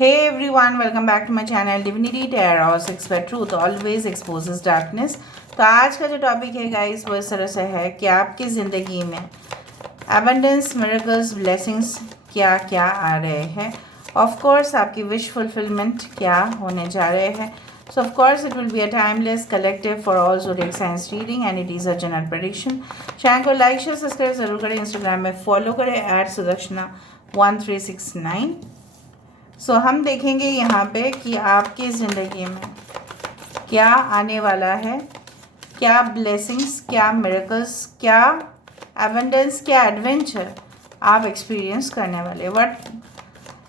Hey everyone, welcome back to my channel Divinity Tarot 6 by Truth always exposes darkness। तो आज का जो topic है गाइस वो इस तरह से है कि आपकी ज़िंदगी में एबंडेंस, मिरेकल्स, ब्लेसिंग्स क्या क्या आ रहे हैं। ऑफ कोर्स आपकी विश फुलफिलमेंट क्या होने जा रहे हैं। सो of course it will be a timeless collective for all zodiac science reading and it is a general prediction. Channel को लाइक शेयर सब्सक्राइब जरूर करें, इंस्टाग्राम में फॉलो करें @सुदर्शना1369। सो हम देखेंगे यहाँ पे कि आपकी ज़िंदगी में क्या आने वाला है, क्या ब्लेसिंग्स, क्या मिरेकल्स, क्या एबंडेंस, क्या एडवेंचर आप एक्सपीरियंस करने वाले। What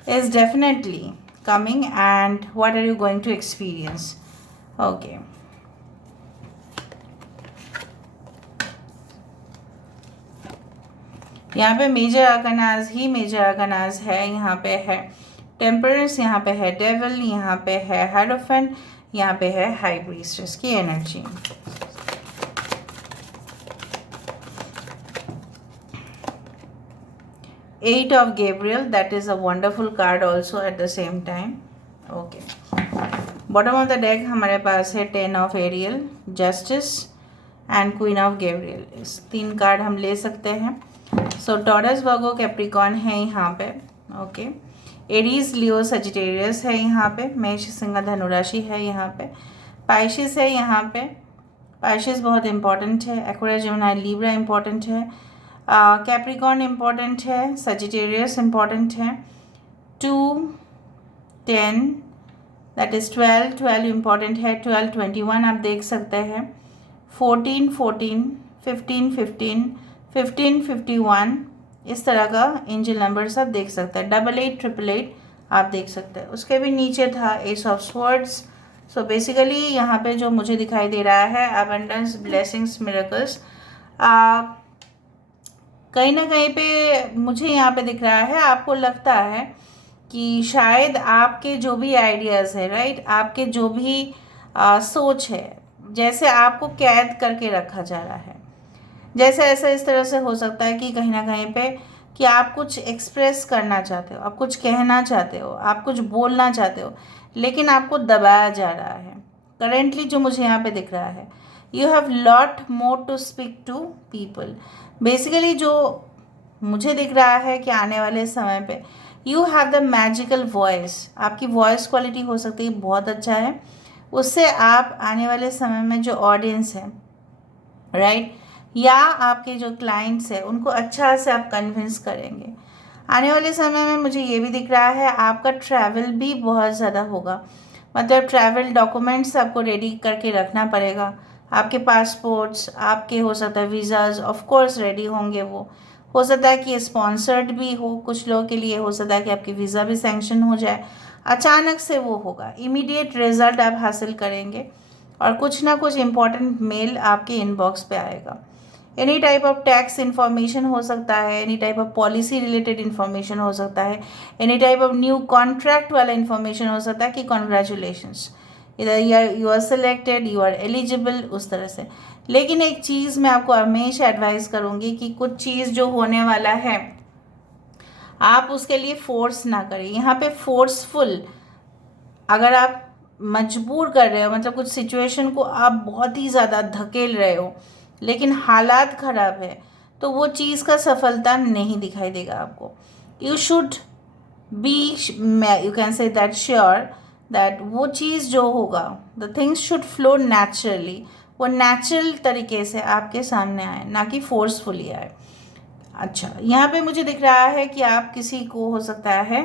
is definitely coming and what are you going to experience. Okay, यहाँ पे मेजर आर्कानाज ही मेजर आर्कानाज है। यहाँ पे है टेम्परेंस, यहाँ पे है डेविल, यहाँ पे है हायरोफेंट, यहाँ पे है हाई प्रीस्टेस की energy. Eight of Gabriel, that is a wonderful card also at the same time. Okay, bottom of the deck हमारे पास है 10 of Ariel, justice and queen of Gabriel. इस 3 कार्ड हम ले सकते हैं। सो टॉरस, वर्गो, कैप्रिकॉन है यहाँ पे। ओके, एरीज, लियो, सजिटेरियस है यहाँ पे। मेष, सिंह, धनु राशि है यहाँ पे। पाइशिस है यहाँ पे। पाइशिस बहुत इंपॉर्टेंट है। एक्वेरियस, जेमिनी, लिब्रा इंपॉर्टेंट है। कैप्रिकॉन इंपॉर्टेंट है। सजिटेरियस इंपॉर्टेंट है। 2, 10 दैट इज़ 12 इंपॉर्टेंट है। 12, 21 आप देख सकते हैं। 14, 14, 15, 15, 15, 51 इस तरह का एंजल नंबर्स आप देख सकते हैं। 88, 888 आप देख सकते हैं। उसके भी नीचे था S of swords. So basically यहाँ पे जो मुझे दिखाई दे रहा है अबंडेंस, ब्लेसिंग्स, मिरेकल्स, कहीं ना कहीं पे मुझे यहाँ पे दिख रहा है। आपको लगता है कि शायद आपके जो भी आइडियाज़ है, राइट, आपके जो भी सोच है, जैसे आपको कैद करके रखा जा रहा है। जैसे ऐसा इस तरह से हो सकता है कि कहीं ना कहीं पे कि आप कुछ एक्सप्रेस करना चाहते हो, आप कुछ कहना चाहते हो, आप कुछ बोलना चाहते हो, लेकिन आपको दबाया जा रहा है। करेंटली जो मुझे यहाँ पे दिख रहा है, you have lot more to speak to people. Basically जो मुझे दिख रहा है कि आने वाले समय पे you have the magical voice. आपकी वॉइस क्वालिटी हो सकती है बहुत अच्छा है। उससे आप आने वाले समय में जो ऑडियंस है, राइट, या आपके जो क्लाइंट्स हैं, उनको अच्छा से आप कन्विंस करेंगे। आने वाले समय में मुझे ये भी दिख रहा है आपका ट्रैवल भी बहुत ज़्यादा होगा। मतलब ट्रैवल डॉक्यूमेंट्स आपको रेडी करके रखना पड़ेगा। आपके पासपोर्ट्स, आपके हो सकता है वीज़ाज़ ऑफ कोर्स रेडी होंगे। वो हो सकता है कि स्पॉन्सर्ड भी हो, कुछ लोगों के लिए हो सकता है कि आपकी वीज़ा भी सैंक्शन हो जाए। अचानक से वो होगा, इमीडिएट रिजल्ट आप हासिल करेंगे और कुछ ना कुछ इम्पॉर्टेंट मेल आपके इनबॉक्स पे आएगा। Any type of tax information हो सकता है, any type of policy related information हो सकता है, any type of new contract वाला इन्फॉर्मेशन हो सकता है कि कॉन्ग्रेचुलेशंस, इधर you are selected, you are eligible, उस तरह से। लेकिन एक चीज़ मैं आपको हमेशा एडवाइस करूँगी कि कुछ चीज़ जो होने वाला है आप उसके लिए फोर्स ना करें। यहाँ पे फोर्सफुल अगर आप मजबूर कर रहे हो, मतलब कुछ सिचुएशन को आप बहुत ही ज़्यादा धकेल रहे हो लेकिन हालात ख़राब है, तो वो चीज़ का सफलता नहीं दिखाई देगा आपको। You should be, you can say that sure that वो चीज़ जो होगा, the things should flow naturally. वो नेचुरल तरीके से आपके सामने आए, ना कि फोर्सफुली आए। अच्छा, यहाँ पे मुझे दिख रहा है कि आप किसी को हो सकता है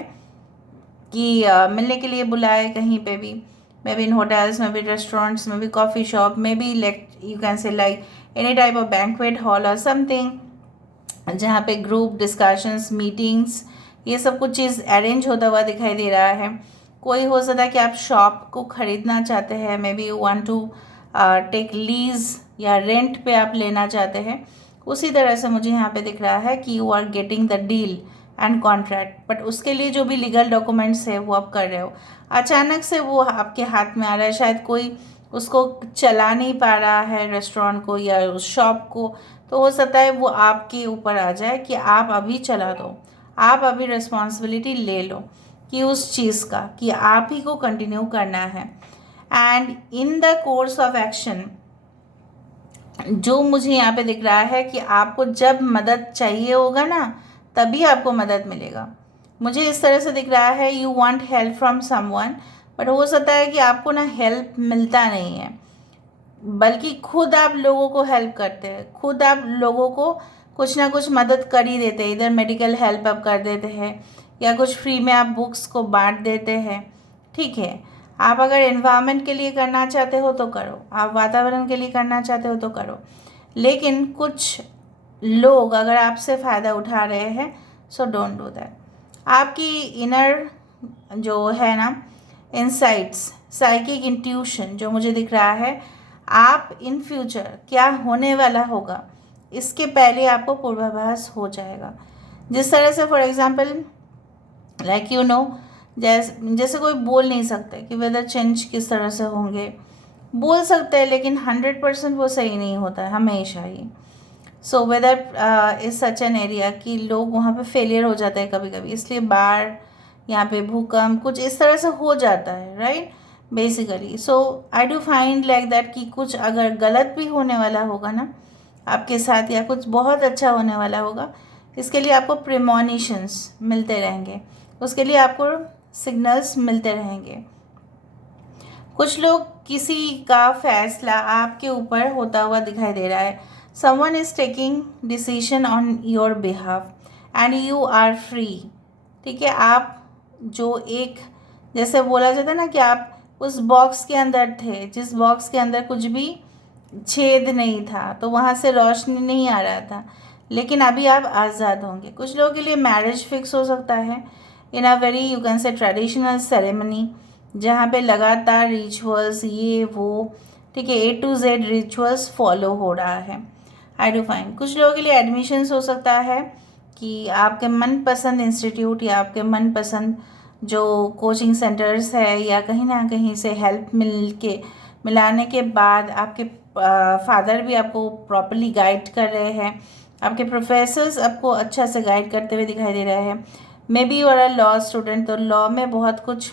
कि मिलने के लिए बुलाए कहीं पे भी, may be in hotels, may be restaurants, may be coffee shop, may be like you can से like any type of banquet hall और समथिंग, जहाँ पे ग्रुप डिस्कशंस, मीटिंग्स, ये सब कुछ चीज़ अरेंज होता हुआ दिखाई दे रहा है। कोई हो सकता है कि आप शॉप को ख़रीदना चाहते हैं, maybe you want to take lease या रेंट पे आप लेना चाहते हैं। उसी तरह से मुझे यहाँ पे दिख रहा है कि you are getting the deal and contract, but उसके लिए जो भी लीगल डॉक्यूमेंट्स है वो आप कर रहे हो। अचानक से वो आपके हाथ में आ रहा है। शायद कोई उसको चला नहीं पा रहा है, रेस्टोरेंट को या उस शॉप को, तो हो सकता है वो आपके ऊपर आ जाए कि आप अभी चला दो, आप अभी रिस्पॉन्सिबिलिटी ले लो। कि उस चीज़ का कि आप ही को कंटिन्यू करना है। And in the course of action जो मुझे यहाँ पे दिख रहा है कि आपको जब मदद चाहिए होगा ना, तभी आपको मदद मिलेगा। मुझे इस तरह से दिख रहा है you want help from someone, but हो सकता है कि आपको ना हेल्प मिलता नहीं है, बल्कि खुद आप लोगों को हेल्प करते हैं, खुद आप लोगों को कुछ ना कुछ मदद कर ही देते हैं। इधर मेडिकल हेल्प आप कर देते हैं, या कुछ फ्री में आप बुक्स को बांट देते हैं। ठीक है, आप अगर एनवायरनमेंट के लिए करना चाहते हो तो करो, आप वातावरण के लिए करना चाहते हो तो करो, लेकिन कुछ लोग अगर आपसे फ़ायदा उठा रहे हैं, सो डोंट डू दैट। आपकी इनर जो है ना इंसाइट्स, साइकिक इंट्यूशन जो मुझे दिख रहा है, आप इन फ्यूचर क्या होने वाला होगा इसके पहले आपको पूर्वाभास हो जाएगा। जिस तरह से for example like you know, जैसे कोई बोल नहीं सकते कि वेदर चेंज किस तरह से होंगे, बोल सकते हैं लेकिन 100% वो सही नहीं होता है हमेशा ही। So weather is such an area कि लोग वहाँ पे फेलियर हो जाते हैं कभी कभी, इसलिए बाढ़, यहाँ पे भूकंप, कुछ इस तरह से हो जाता है, right, basically. So I do find like that कि कुछ अगर गलत भी होने वाला होगा ना आपके साथ, या कुछ बहुत अच्छा होने वाला होगा, इसके लिए आपको प्रिमोनिशंस मिलते रहेंगे, उसके लिए आपको सिग्नल्स मिलते रहेंगे। कुछ लोग किसी का फैसला आपके ऊपर होता हुआ दिखाई दे रहा है। Someone is taking decision on your behalf and you are free. ठीक है, आप जो एक, जैसे बोला जाता है ना कि आप उस बॉक्स के अंदर थे, जिस बॉक्स के अंदर कुछ भी छेद नहीं था, तो वहाँ से रोशनी नहीं आ रहा था, लेकिन अभी आप आज़ाद होंगे। कुछ लोगों के लिए मैरिज फिक्स हो सकता है in a very you can say traditional ceremony, जहाँ पे लगातार रिचुअल्स ये वो, ठीक है, A to Z rituals follow हो रहा है। आई डू फाइंड कुछ लोगों के लिए एडमिशन्स हो सकता है कि आपके मनपसंद इंस्टीट्यूट या आपके मनपसंद जो कोचिंग सेंटर्स है, या कहीं ना कहीं से हेल्प मिलाने के बाद आपके फादर भी आपको प्रॉपरली गाइड कर रहे हैं, आपके प्रोफेसर्स आपको अच्छा से गाइड करते हुए दिखाई दे रहे हैं। Maybe you are a law student, तो लॉ में बहुत कुछ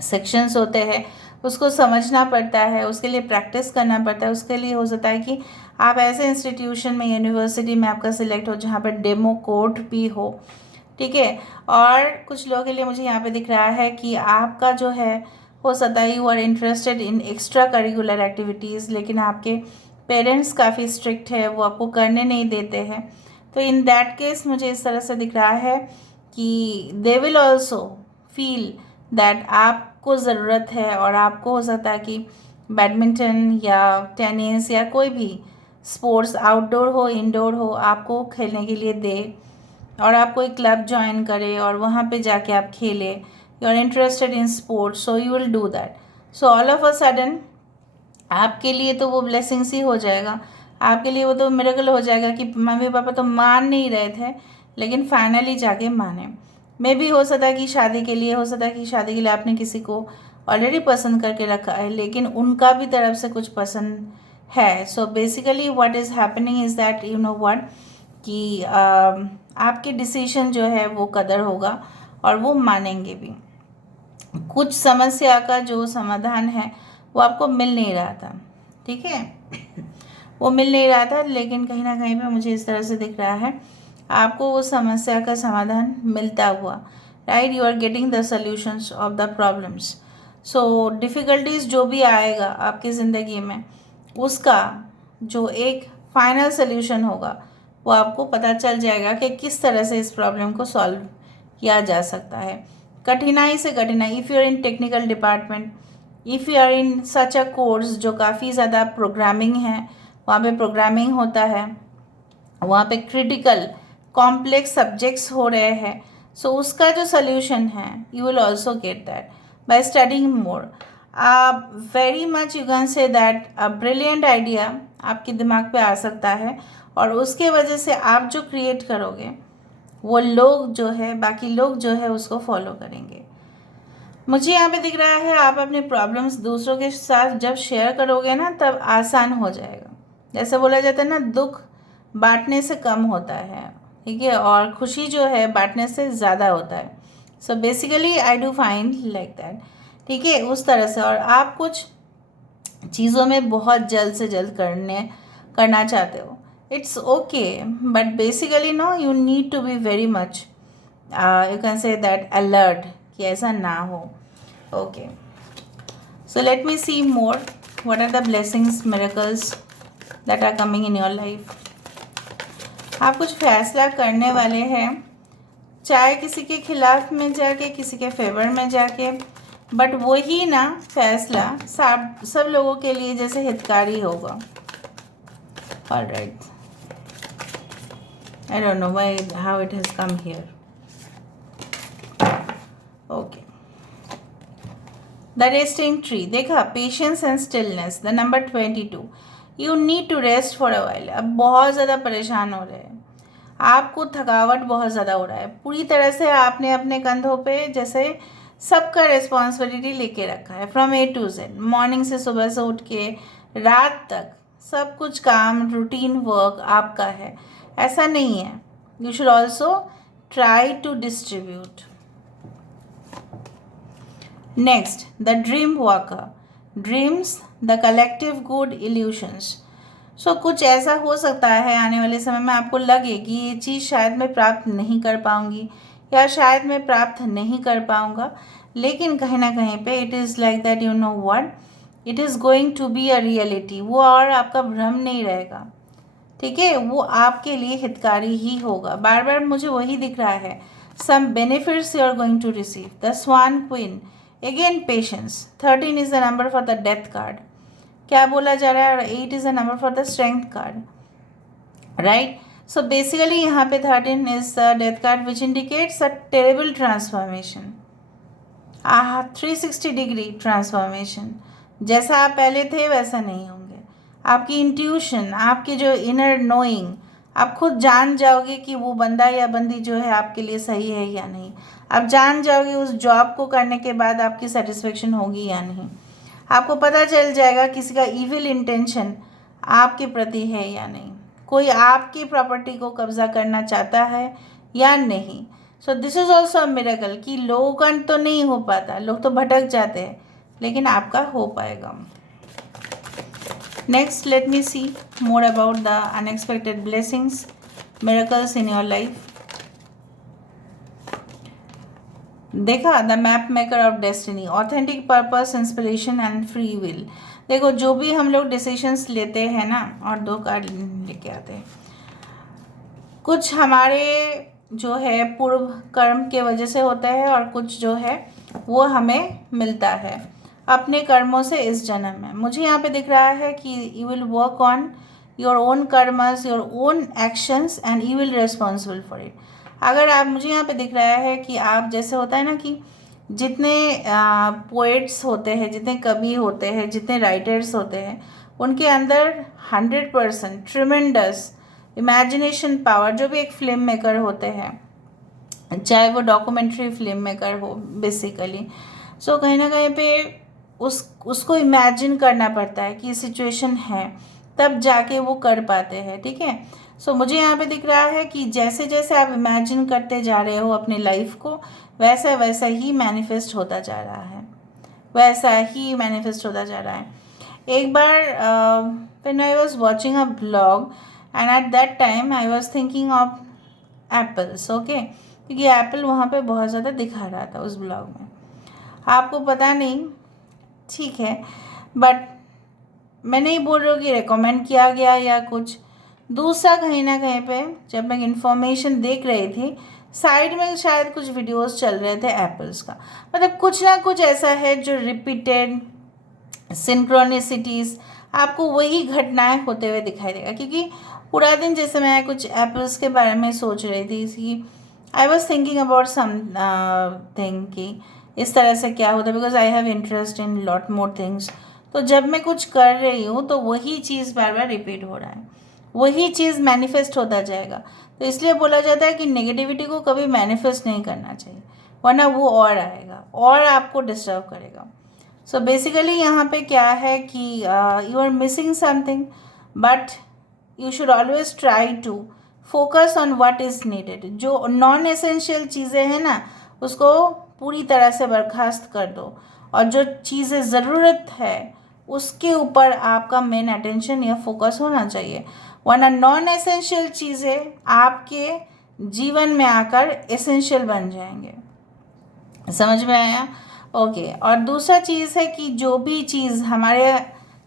सेक्शंस होते हैं, उसको समझना पड़ता है, उसके लिए प्रैक्टिस करना पड़ता है। उसके लिए हो सकता है कि आप ऐसे इंस्टीट्यूशन में, यूनिवर्सिटी में आपका सिलेक्ट हो जहाँ पर डेमो कोर्ट भी हो। ठीक है, और कुछ लोगों के लिए मुझे यहाँ पे दिख रहा है कि आपका जो है हो सकता है you are interested in extracurricular activities, लेकिन आपके पेरेंट्स काफ़ी स्ट्रिक्ट है, वो आपको करने नहीं देते हैं। तो इन दैट केस मुझे इस तरह से दिख रहा है कि they will also feel that आपको ज़रूरत है, और आपको हो सकता है कि बैडमिंटन या टेनिस या कोई भी स्पोर्ट्स, आउटडोर हो इंडोर हो, आपको खेलने के लिए दे, और आप कोई क्लब ज्वाइन करें और वहाँ पे जाके आप खेलें। You are interested in sports, so you will do that. So all of a sudden आपके लिए तो वो ब्लेसिंग्स ही हो जाएगा, आपके लिए वो तो मिरेकल हो जाएगा कि मम्मी पापा तो मान नहीं रहे थे, लेकिन फाइनली जाके माने। मे भी हो सकता है कि शादी के लिए, हो सकता है कि शादी के लिए आपने किसी को ऑलरेडी पसंद करके रखा है, लेकिन उनका भी तरफ से कुछ पसंद है। So basically what is happening is that you know what कि आपके डिसीजन जो है वो कदर होगा और वो मानेंगे भी। कुछ समस्या का जो समाधान है वो आपको मिल नहीं रहा था, ठीक है, वो मिल नहीं रहा था, लेकिन कहीं ना कहीं पे मुझे इस तरह से दिख रहा है आपको वो समस्या का समाधान मिलता हुआ, right, you are getting the solutions of the problems. So difficulties जो भी आएगा आपकी ज़िंदगी में, उसका जो एक फाइनल सोल्यूशन होगा वो आपको पता चल जाएगा कि किस तरह से इस प्रॉब्लम को सॉल्व किया जा सकता है। कठिनाई से कठिनाई, if you are in technical department, if you are in such a course जो काफ़ी ज़्यादा प्रोग्रामिंग है, वहाँ पे प्रोग्रामिंग होता है, वहाँ पे क्रिटिकल कॉम्प्लेक्स सब्जेक्ट्स हो रहे हैं, सो उसका जो सोल्यूशन है you will also get that by studying more. Very much you can say that a brilliant idea आपके दिमाग पे आ सकता है, और उसके वजह से आप जो क्रिएट करोगे वो लोग जो है, बाकी लोग जो है उसको फॉलो करेंगे। मुझे यहाँ पे दिख रहा है आप अपने प्रॉब्लम्स दूसरों के साथ जब शेयर करोगे ना, तब आसान हो जाएगा। जैसे बोला जाता है ना, दुख बांटने से कम होता है, ठीक है, और खुशी जो है बांटने से ज़्यादा होता है। So basically I do find like that, ठीक है, उस तरह से। और आप कुछ चीज़ों में बहुत जल्द से जल्द करना चाहते हो, it's okay, but basically no, you need to be very much, you can say that alert, कि ऐसा ना हो। Okay, so let me see more, what are the blessings, miracles that are coming in your life. आप कुछ फैसला करने वाले हैं, चाहे किसी के खिलाफ में जाके, किसी के फेवर में जाके, बट वही ना फैसला सब लोगों के लिए जैसे हितकारी होगा। Alright, I don't know why how it has come here. Okay, the resting tree, देखा, patience and stillness, the number 22, you need to rest for a while. अब बहुत ज़्यादा परेशान हो रहे हैं, आपको थकावट बहुत ज़्यादा हो रहा है, पूरी तरह से आपने अपने कंधों पे जैसे सबका रिस्पॉन्सिबिलिटी लेके रखा है, from A to Z, morning से, सुबह से उठ के रात तक सब कुछ काम, रूटीन वर्क आपका है। ऐसा नहीं है, you should also try to distribute. Next, the dream walker, dreams the collective good illusions. So कुछ ऐसा हो सकता है आने वाले समय में आपको लगे कि ये चीज़ शायद मैं प्राप्त नहीं कर पाऊँगी, या शायद मैं प्राप्त नहीं कर पाऊँगा, लेकिन कहीं ना कहीं पे it is like that, you know what, it is going to be a reality. वो और आपका भ्रम नहीं रहेगा, ठीक है, वो आपके लिए हितकारी ही होगा। बार बार मुझे वही दिख रहा है, some benefits you are going to receive. The swan queen, again patience, 13 is the number for the death card, क्या बोला जा रहा है, और 8 is the number for the strength card, right. So basically यहाँ पे 13 is the death card which indicates a terrible transformation, 360 degree transformation. जैसा आप पहले थे वैसा नहीं होंगे। आपकी इंट्यूशन, आपकी जो इनर नोइंग, आप खुद जान जाओगे कि वो बंदा या बंदी जो है आपके लिए सही है या नहीं। आप जान जाओगे उस जॉब को करने के बाद आपकी सेटिस्फेक्शन होगी या नहीं। आपको पता चल जाएगा किसी का इविल इंटेंशन आपके प्रति है या नहीं, कोई आपकी प्रॉपर्टी को कब्जा करना चाहता है या नहीं। So this is also a miracle, कि लोगों का तो नहीं हो पाता, लोग तो भटक जाते हैं, लेकिन आपका हो पाएगा। Next, let me see more about the unexpected blessings, miracles in your life. देखा, the map maker of destiny, authentic purpose, inspiration and free will. देखो, जो भी हम लोग डिसीशंस लेते हैं ना, और 2 कार्ड लेके आते हैं, कुछ हमारे जो है पूर्व कर्म के वजह से होता है, और कुछ जो है वो हमें मिलता है अपने कर्मों से इस जन्म में। मुझे यहाँ पे दिख रहा है कि you will work on your own karmas, your own actions, and you will responsible for it. अगर आप, मुझे यहाँ पे दिख रहा है कि आप, जैसे होता है ना कि जितने पोएट्स होते हैं, जितने कवि होते हैं, जितने राइटर्स होते हैं, उनके अंदर 100% ट्रिमेंडस इमेजिनेशन पावर, जो भी एक फिल्म मेकर होते हैं, चाहे वो डॉक्यूमेंट्री फिल्म मेकर हो बेसिकली, सो कहीं ना कहीं पे उसको इमेजिन करना पड़ता है कि सिचुएशन है, तब जाके वो कर पाते हैं, ठीक है। सो मुझे यहाँ पे दिख रहा है कि जैसे जैसे आप इमेजिन करते जा रहे हो अपनी लाइफ को, वैसा वैसा ही मैनिफेस्ट होता जा रहा है, वैसा ही मैनिफेस्ट होता जा रहा है। एक बार when I was watching a blog, and at that time I was thinking of apples, okay, क्योंकि एप्पल वहाँ पे बहुत ज़्यादा दिखा रहा था उस ब्लॉग में। आपको पता नहीं, ठीक है, बट मैं नहीं बोल रही हूँ कि रिकमेंड किया गया या कुछ दूसरा। कहीं ना कहीं पे जब मैं इन्फॉर्मेशन देख रही थी, साइड में शायद कुछ वीडियोस चल रहे थे एप्पल्स का, मतलब कुछ ना कुछ ऐसा है जो रिपीटेड सिंक्रोनिसिटीज़, आपको वही घटनाएं होते हुए दिखाई देगा। क्योंकि पूरा दिन जैसे मैं कुछ एप्पल्स के बारे में सोच रही थी, कि I was thinking about something कि इस तरह से क्या होता है, because I have interest in lot more things. तो जब मैं कुछ कर रही हूँ तो वही चीज़ बार बार रिपीट हो रहा है, वही चीज़ मैनिफेस्ट होता जाएगा। तो इसलिए बोला जाता है कि नेगेटिविटी को कभी मैनिफेस्ट नहीं करना चाहिए, वरना वो और आएगा और आपको डिस्टर्ब करेगा। सो बेसिकली यहाँ पे क्या है कि you are missing something, but you should always try to focus on what is needed. जो नॉन एसेंशियल चीज़ें हैं ना, उसको पूरी तरह से बर्खास्त कर दो और जो चीज़ें ज़रूरत है उसके ऊपर आपका मेन अटेंशन या फोकस होना चाहिए, वरना नॉन एसेंशियल चीज़ें आपके जीवन में आकर एसेंशियल बन जाएंगे। समझ में आया? ओके। और दूसरा चीज़ है कि जो भी चीज़ हमारे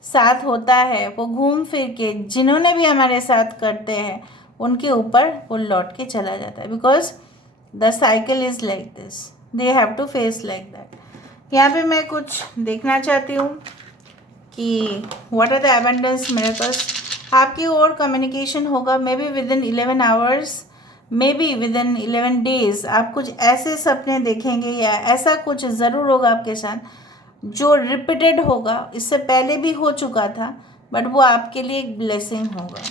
साथ होता है वो घूम फिर के जिन्होंने भी हमारे साथ करते हैं उनके ऊपर वो लौट के चला जाता है, because the cycle is like this, they have to face like that. यहाँ पे मैं कुछ देखना चाहती हूँ कि what are the abundance miracles. आपकी और कम्युनिकेशन होगा, maybe within 11 hours, maybe within 11 days आप कुछ ऐसे सपने देखेंगे या ऐसा कुछ ज़रूर होगा आपके साथ जो रिपीटेड होगा, इससे पहले भी हो चुका था, बट वो आपके लिए एक ब्लेसिंग होगा।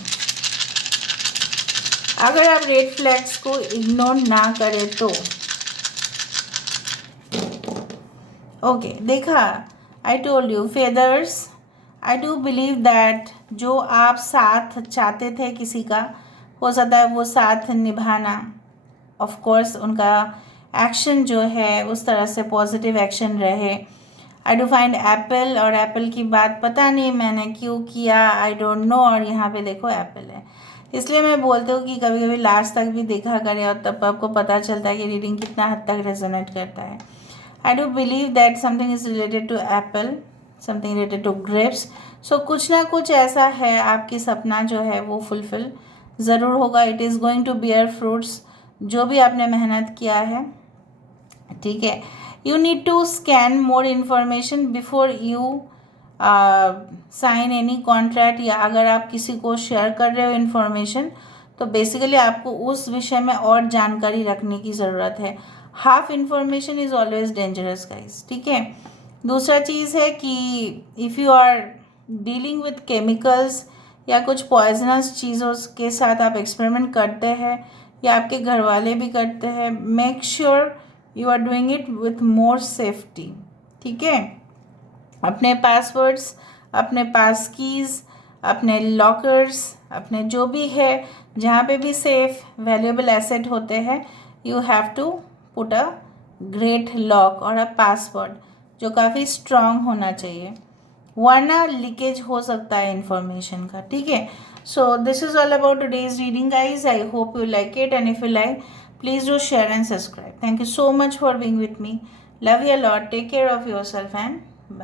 अगर आप रेड फ्लैग्स को इग्नोर ना करें तो। ओके, देखा, I told you feathers. I do believe that जो आप साथ चाहते थे किसी का, हो सकता है वो साथ निभाना, ऑफ कोर्स उनका एक्शन जो है उस तरह से पॉजिटिव एक्शन रहे। आई डू फाइंड एप्पल, और एप्पल की बात पता नहीं मैंने क्यों किया, आई डोंट नो, और यहाँ पे देखो एप्पल है। इसलिए मैं बोलती हूँ कि कभी कभी लास्ट तक भी देखा करें और तब आपको पता चलता है कि रीडिंग कितना हद तक रेजोनेट करता है। I do believe that something is related to apple, something related to grapes. So कुछ ना कुछ ऐसा है, आपकी सपना जो है वो फुलफिल ज़रूर होगा। It is going to bear fruits, जो भी आपने मेहनत किया है, ठीक है। You need to scan more information before you sign any contract, या अगर आप किसी को शेयर कर रहे हो इन्फॉर्मेशन तो बेसिकली आपको उस विषय में और जानकारी रखने की ज़रूरत है। Half information is always dangerous guys, ठीक है। दूसरा चीज़ है कि if you are dealing with chemicals या कुछ पॉइजनस चीज़ों के साथ आप एक्सपेरिमेंट करते हैं या आपके घर वाले भी करते हैं, make sure you are doing it with more safety, ठीक है। अपने पासवर्ड्स, अपने पास कीज़, अपने लॉकर्स, अपने जो भी है जहाँ पे भी सेफ वैल्यूएबल एसेट होते हैं, you have to put a great lock और अ पासवर्ड जो काफ़ी स्ट्रॉन्ग होना चाहिए, वरना लीकेज हो सकता है इन्फॉर्मेशन का, ठीक है। So this is all about today's reading guys. I hope you like it, and if you like please do share and subscribe. Thank you so much for being with me. Love you a lot. Take care of yourself and